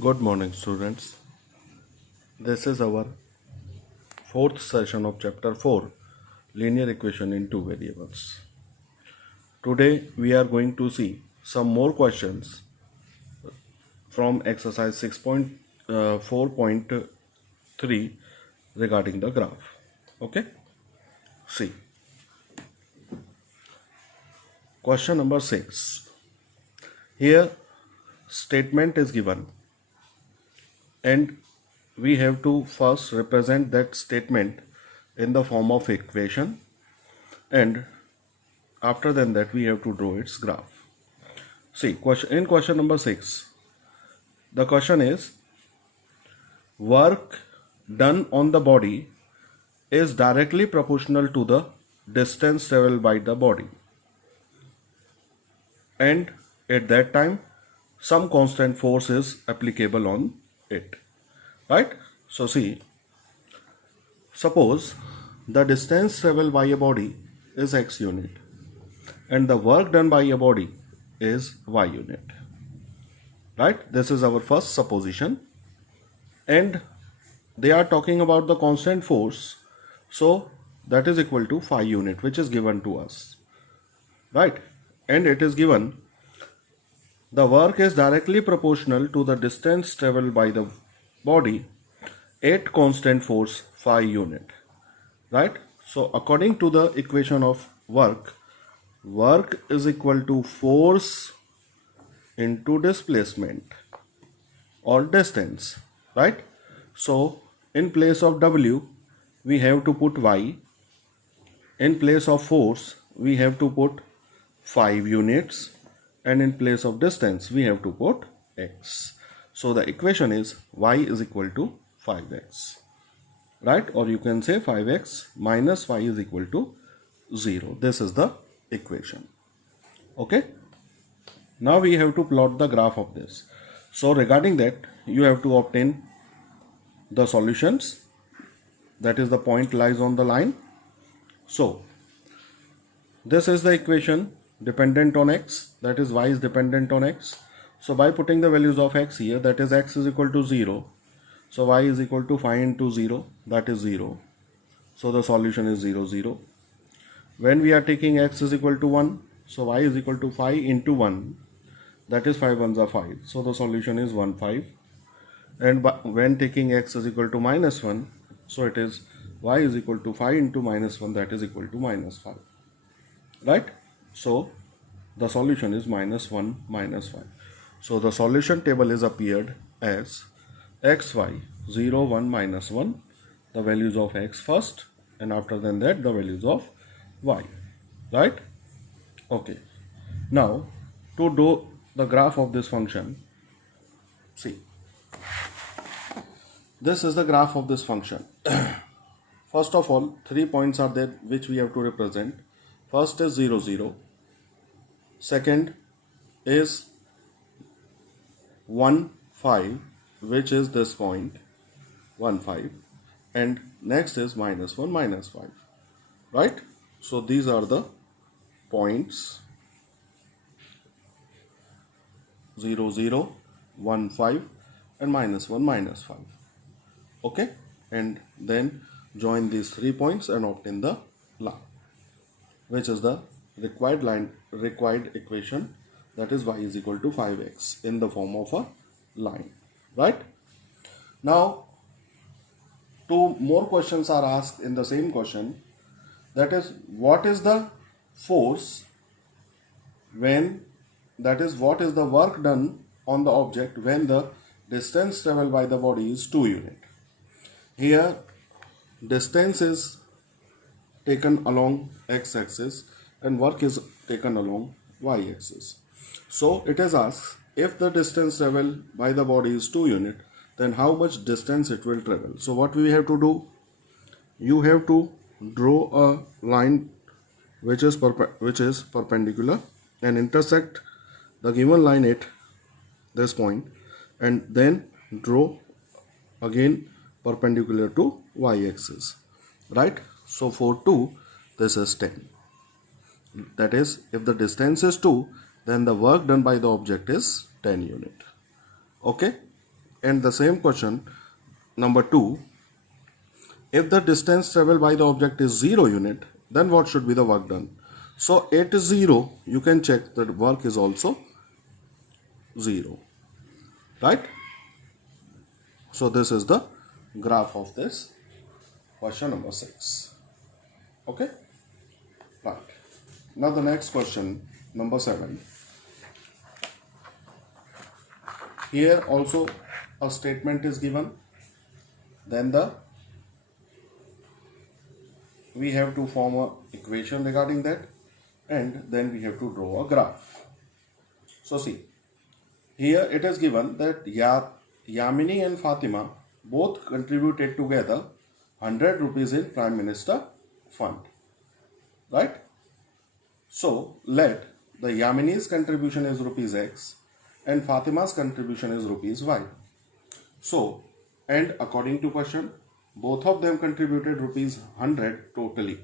Good morning, students. This is our fourth session of chapter 4, linear equation in two variables. Today we are going to see some more questions from exercise 6.4.3 regarding the graph. Okay? See, question number 6. Here statement is given and we have to first represent that statement in the form of equation, and after that we have to draw its graph. See, in question number 6, the question is work done on the body is directly proportional to the distance traveled by the body, and at that time some constant force is applicable on it, right? So see, suppose the distance traveled by a body is x unit and the work done by a body is y unit, right? This is our first supposition, and they are talking about the constant force, so that is equal to phi unit, which is given to us, right? And it is given the work is directly proportional to the distance traveled by the body at constant force phi unit, right? So according to the equation of work is equal to force into displacement or distance, right? So in place of W we have to put Y, in place of force we have to put 5 units, and in place of distance we have to put x. So the equation is y is equal to 5x, right? Or you can say 5x minus y is equal to 0. This is the equation. Okay, now we have to plot the graph of this. So regarding that, you have to obtain the solutions, that is the point lies on the line. So this is the equation dependent on x, that is y is dependent on x. So by putting the values of x here, that is x is equal to 0, so y is equal to 5 into 0, that is 0. So the solution is 0, 0. When we are taking x is equal to 1, so y is equal to 5 into 1, that is 5 ones are 5, so the solution is 1, 5. And when taking x is equal to minus 1, so it is y is equal to 5 into minus 1, that is equal to minus 5, right? So the solution is minus 1, minus 5. So the solution table is appeared as x, y, 0, 1, minus 1, the values of x first, and after that the values of y, right? Okay, now to do the graph of this function, see, this is the graph of this function. First of all, 3 points are there which we have to represent. First is 0, 0. Second is 1, 5, which is this point, 1, 5. And next is minus 1, minus 5. Right? So these are the points 0, 0, 1, 5 and minus 1, minus 5. Okay? And then join these 3 points and obtain the line, which is the required equation, that is y is equal to 5x in the form of a line, right? Now two more questions are asked in the same question, that is what is the force when, that is what is the work done on the object when the distance traveled by the body is 2 unit. Here distance is taken along x-axis and work is taken along y-axis. So it is asked, if the distance traveled by the body is 2 unit, then how much distance it will travel. So what we have to do, you have to draw a line which is perpendicular and intersect the given line at this point, and then draw again perpendicular to y-axis, right? So for 2, this is 10. That is, if the distance is 2, then the work done by the object is 10 unit. Okay? And the same question, number 2, if the distance traveled by the object is 0 unit, then what should be the work done? So 8 is 0, you can check that work is also 0, right? So this is the graph of this question number 6. Okay, right. Now the next question, number 7. Here also a statement is given, then we have to form a equation regarding that, and then we have to draw a graph. So see, here it is given that Yamini and Fatima both contributed together 100 rupees in Prime Minister Fund, right? So let the Yamini's contribution is rupees X and Fatima's contribution is rupees Y. So, and according to question, both of them contributed rupees 100 totally.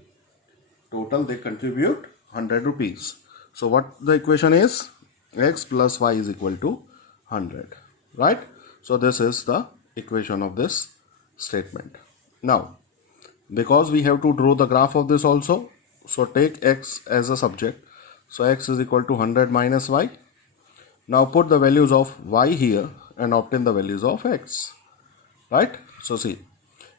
Total they contribute 100 rupees. So what the equation is? X plus Y is equal to 100, right? So this is the equation of this statement. Now, because we have to draw the graph of this also, so take X as a subject. So X is equal to 100 minus Y. Now put the values of Y here and obtain the values of X, right? So see,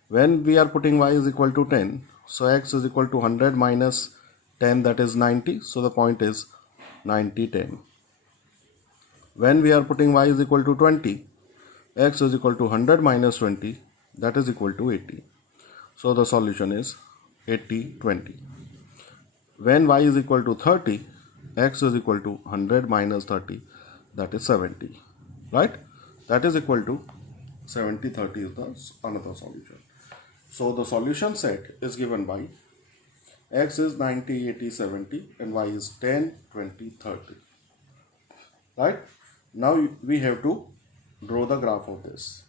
when we are putting Y is equal to 10, so X is equal to 100 minus 10, that is 90. So the point is 90, 10. When we are putting Y is equal to 20, X is equal to 100 minus 20, that is equal to 80. So the solution is 80, 20. When Y is equal to 30, X is equal to 100 minus 30, that is 70, right? That is equal to 70, 30 is the another solution. So the solution set is given by X is 90, 80, 70 and Y is 10, 20, 30, right? Now we have to draw the graph of this,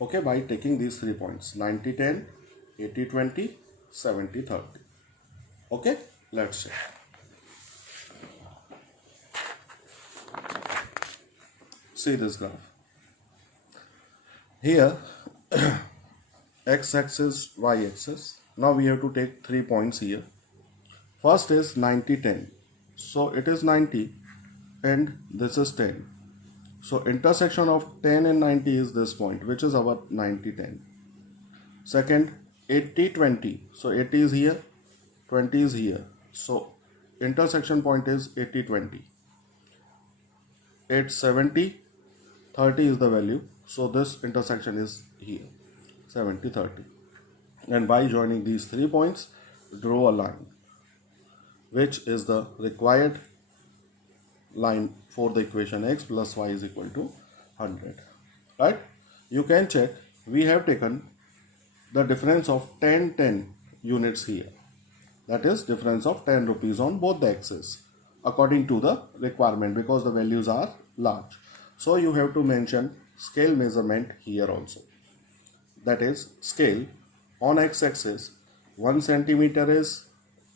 okay, by taking these 3 points, 90, 10, 80, 20, 70, 30. Okay, let's check. See this graph. Here x-axis, y-axis. Now we have to take 3 points here. First is 90, 10. So it is 90 and this is 10. So intersection of 10 and 90 is this point, which is our 90, 10. Second, 80, 20. So 80 is here, 20 is here. So intersection point is 80, 20. 8, 70, 30 is the value. So this intersection is here, 70, 30. And by joining these 3 points, draw a line, which is the required line for the equation x plus y is equal to 100, right? You can check, we have taken the difference of 10 units here, that is difference of 10 rupees on both the axes according to the requirement, because the values are large. So you have to mention scale measurement here also, that is scale on x-axis 1 centimeter is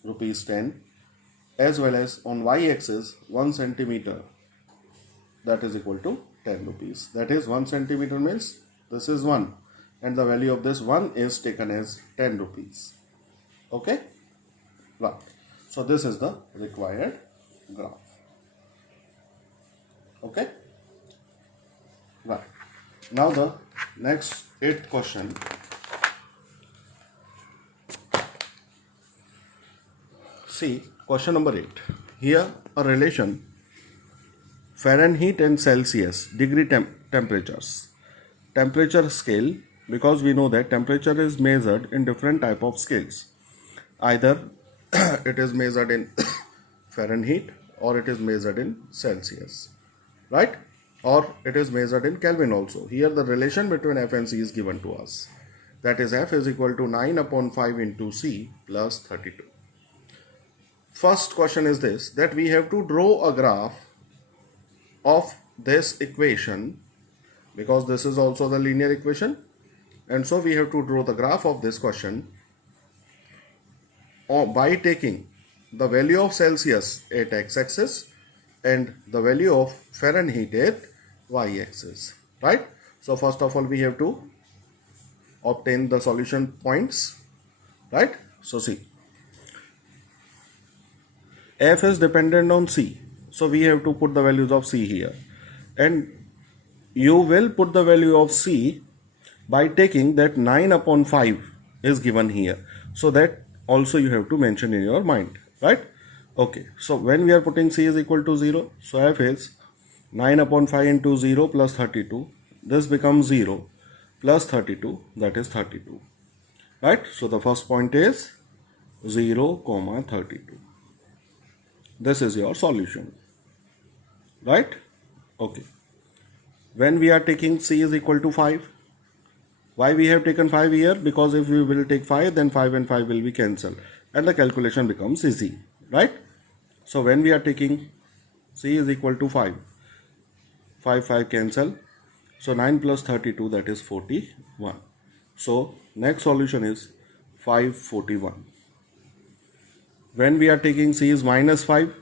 rupees 10, as well as on y-axis 1 centimeter, that is equal to 10 rupees. That is 1 centimeter means this is 1 and the value of this 1 is taken as 10 rupees. Okay, right. So this is the required graph. Okay, right. Now the next 8th question. See question number 8. Here a relation Fahrenheit and Celsius degree temperatures. Temperature scale, because we know that temperature is measured in different type of scales. Either it is measured in Fahrenheit or it is measured in Celsius, right? Or it is measured in Kelvin also. Here the relation between F and C is given to us. That is F is equal to 9 upon 5 into C plus 32. First question is this, that we have to draw a graph of this equation, because this is also the linear equation, and so we have to draw the graph of this question by taking the value of Celsius at x-axis and the value of Fahrenheit at y-axis, right? So first of all we have to obtain the solution points, right? So see, f is dependent on c, so we have to put the values of c here, and you will put the value of c by taking that 9 upon 5 is given here, so that also you have to mention in your mind, right? Okay, so when we are putting c is equal to 0, so f is 9 upon 5 into 0 plus 32, this becomes 0 plus 32, that is 32, right? So the first point is 0 comma 32. This is your solution, right? Okay, when we are taking c is equal to 5, why we have taken 5 here? Because if we will take 5, then 5 and 5 will be cancelled and the calculation becomes easy, right? So when we are taking c is equal to 5, 5 cancel, so 9 plus 32, that is 41. So next solution is 541. When we are taking c is minus 5,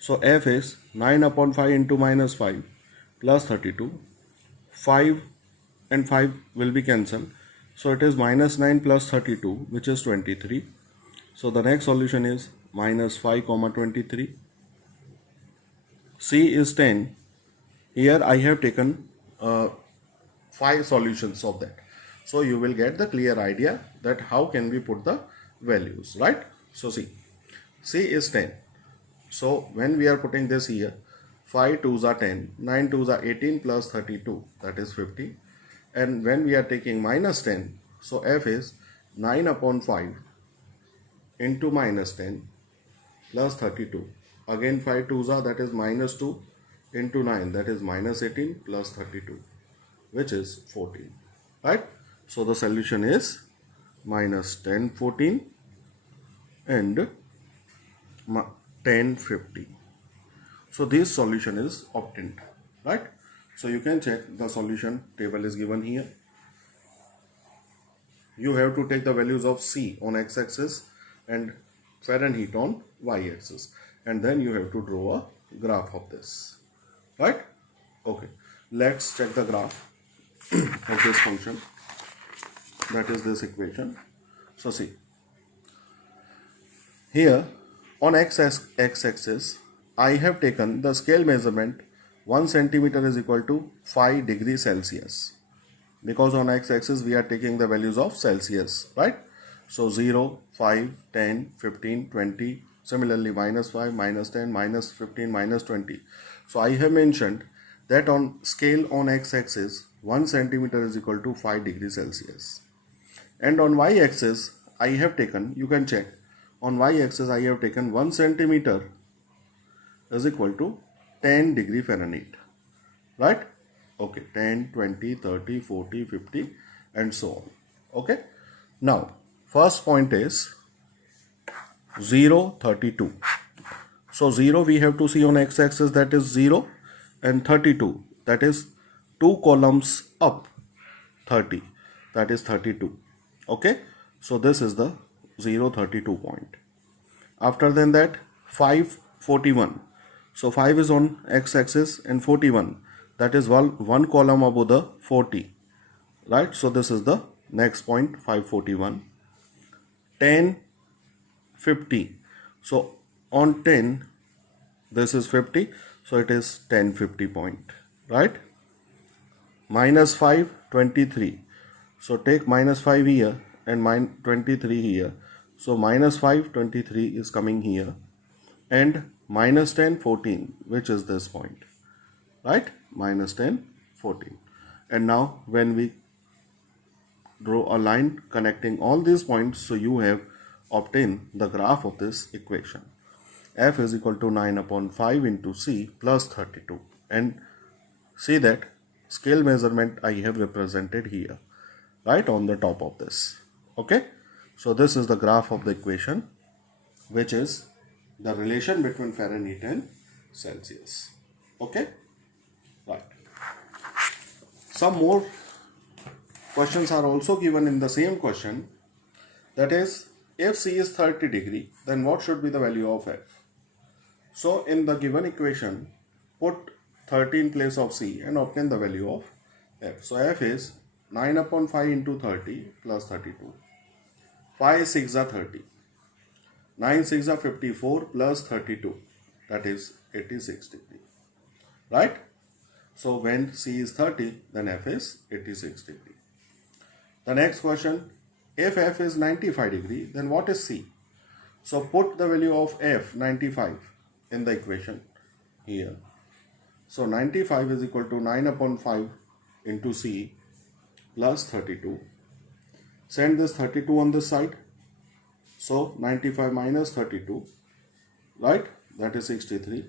so f is 9 upon 5 into minus 5 plus 32. 5 and 5 will be cancelled, so it is minus 9 plus 32, which is 23. So the next solution is minus 5 comma 23. C is 10. Here I have taken 5 solutions of that, so you will get the clear idea that how can we put the values, right? So see, C is 10. So when we are putting this here, 5 2s are 10, 9 2s are 18 plus 32, that is 50. And when we are taking minus 10, so f is 9 upon 5 into minus 10 plus 32. Again 5 2s are, that is minus 2 into 9, that is minus 18 plus 32, which is 14, right? So the solution is minus 10 14 and 10 50. So this solution is obtained, right? So you can check, the solution table is given here. You have to take the values of C on x-axis and Fahrenheit on y-axis, and then you have to draw a graph of this, right? Okay, let's check the graph of this function, that is this equation. So see, here on x-axis I have taken the scale measurement 1 centimeter is equal to 5 degrees Celsius, because on x-axis we are taking the values of Celsius, right? So 0, 5, 10, 15, 20, similarly minus 5, minus 10, minus 15, minus 20. So I have mentioned that on scale on x-axis 1 centimeter is equal to 5 degrees Celsius, and on y-axis I have taken, you can check, on y-axis I have taken 1 centimeter is equal to 10 degree Fahrenheit, right? Okay, 10, 20, 30, 40, 50 and so on. Okay, now first point is 0, 32. So 0 we have to see on x-axis, that is 0, and 32, that is 2 columns up, 30, that is 32. Okay, so this is the 0, 32 point. After than that 5, 41. So 5 is on x-axis and 41, that is one column above the 40, right? So this is the next point, 541. 10, 50. So on 10, this is 50, so it is 1050 point, right? Minus 5, 23. So take minus 5 here and minus 23 here. So minus 5, 23 is coming here, and minus 10, 14, which is this point, right? Minus 10, 14. And now when we draw a line connecting all these points, so you have obtained the graph of this equation. F is equal to 9 upon 5 into C plus 32. And see that scale measurement I have represented here, right on the top of this. Okay, so this is the graph of the equation, which is the relation between Fahrenheit and Celsius. Okay, right. Some more questions are also given in the same question, that is, if C is 30 degree, then what should be the value of F? So in the given equation, put 30 in place of C and obtain the value of f. So f is 9 upon 5 into 30 plus 32. 5 6 are 30. 9 6 are 54 plus 32. That is 86 degree. Right? So when C is 30, then f is 86 degree. The next question, if f is 95 degree, then what is C? So put the value of f 95 in the equation here. So 95 is equal to 9 upon 5 into C plus 32. Send this 32 on this side. So 95 minus 32, right? That is 63.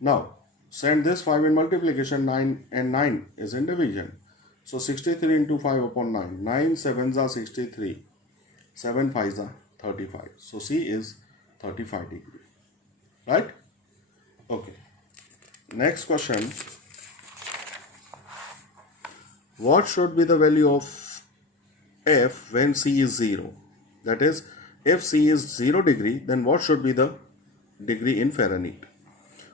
Now send this 5 in multiplication, 9 and 9 is in division. So 63 into 5 upon 9. 9 7s are 63. 7 5s are 35. So C is 35 degree. Right? Okay. Next question. What should be the value of f when C is 0? That is, if C is 0 degree, then what should be the degree in Fahrenheit?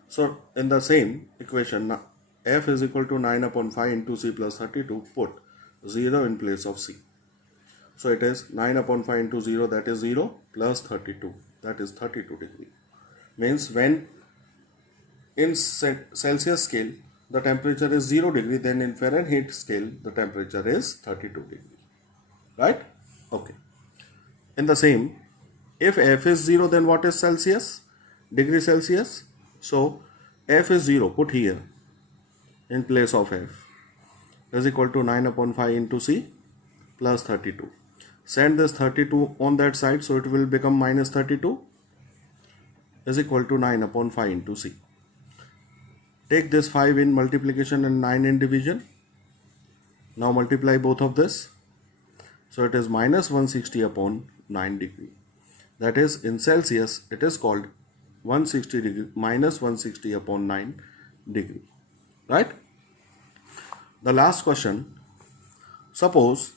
So in the same equation, f is equal to 9 upon 5 into C plus 32, put 0 in place of C. So it is 9 upon 5 into 0, that is 0, plus 32, that is 32 degree. Means when in Celsius scale the temperature is 0 degree, then in Fahrenheit scale the temperature is 32 degree. Right? Okay. In the same, if f is 0, then what is Celsius? Degree Celsius. So f is 0, put here in place of f, is equal to 9 upon 5 into C plus 32. Send this 32 on that side, so it will become minus 32 is equal to 9 upon 5 into C. Take this 5 in multiplication and 9 in division. Now multiply both of this. So it is minus 160 upon 9 degree. That is, in Celsius, it is called 160 degree, minus 160 upon 9 degree. Right? The last question. Suppose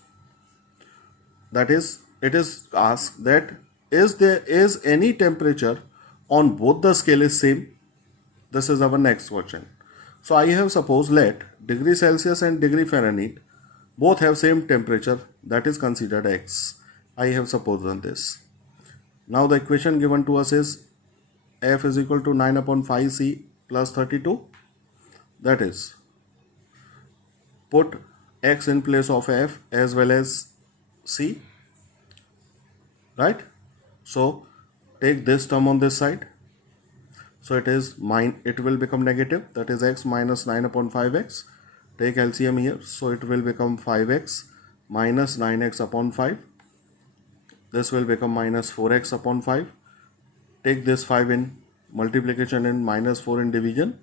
that is, it is asked that is any temperature on both the scale is same? This is our next question. So I have supposed let degree Celsius and degree Fahrenheit both have same temperature, that is considered X. I have supposed on this. Now the equation given to us is f is equal to 9 upon 5 C plus 32. That is, put X in place of f as well as C. Right? So take this term on this side. So it will become negative, that is x minus 9 upon 5x. Take LCM here, so it will become 5x minus 9x upon 5. This will become minus 4x upon 5. Take this 5 in multiplication and minus 4 in division.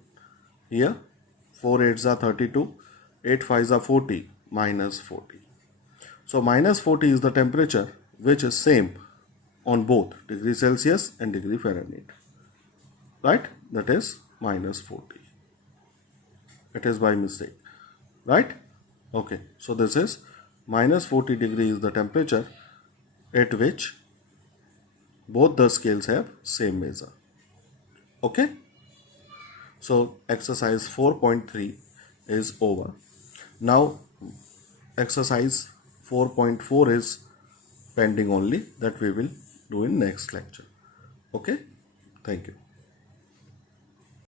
Here 4 8s are 32, 8 5s are 40, minus 40. So minus 40 is the temperature which is same on both degree Celsius and degree Fahrenheit. Right? That is minus 40. It is by mistake. Right? Okay. So this is minus 40 degree is the temperature at which both the scales have same measure. Okay? So exercise 4.3 is over. Now exercise 4.4 is pending only, that we will do in next lecture. Okay? Thank you.